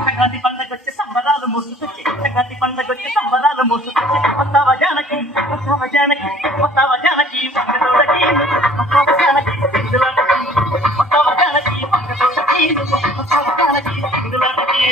సంక్రాంతి పండగొచ్చే సంబరాలు మోసుకొచ్చి సంక్రాంతి పండగొచ్చే సంబరాలు మోసుకొచ్చి వస్తావ జానకి వస్తావ జానకి వస్తావ జానకి పక్కతోడకి వస్తావ జానకి సింధులాటకి వస్తావ జానకి పక్కతోడకి వస్తావ జానకి సింధులాటకి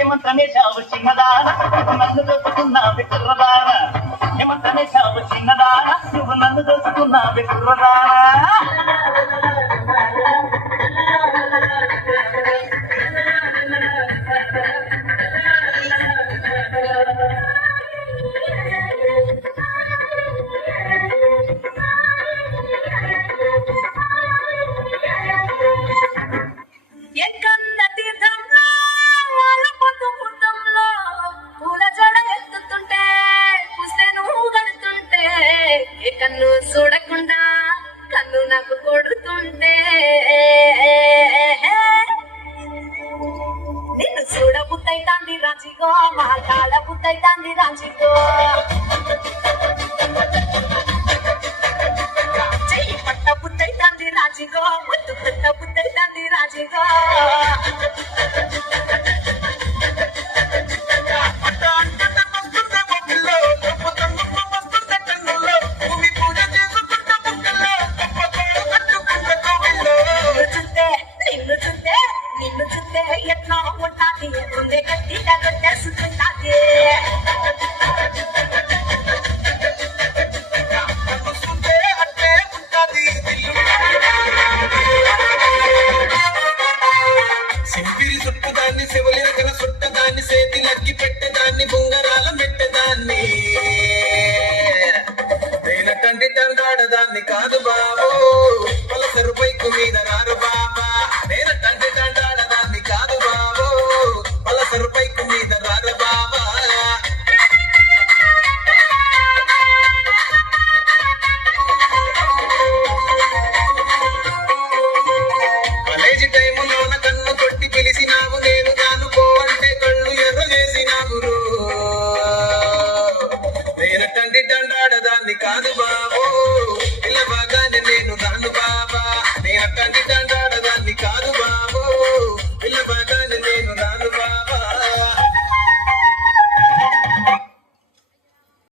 ఏమంత్రమేశావు చిన్నదాన నన్ను దోచుకున్నావే కుర్రదాన ఏమంత్రమేశావు చిన్నదాన నువ్వు నన్ను దోచుకున్నావే కుర్రదాన కన్ను చూడకుండా కన్ను నాకు కొడుతుంటే నిన్ను చూడ బుద్ధైతాంది రాజిగో మాట్లాడ బుద్ధైతాంది రాజిగో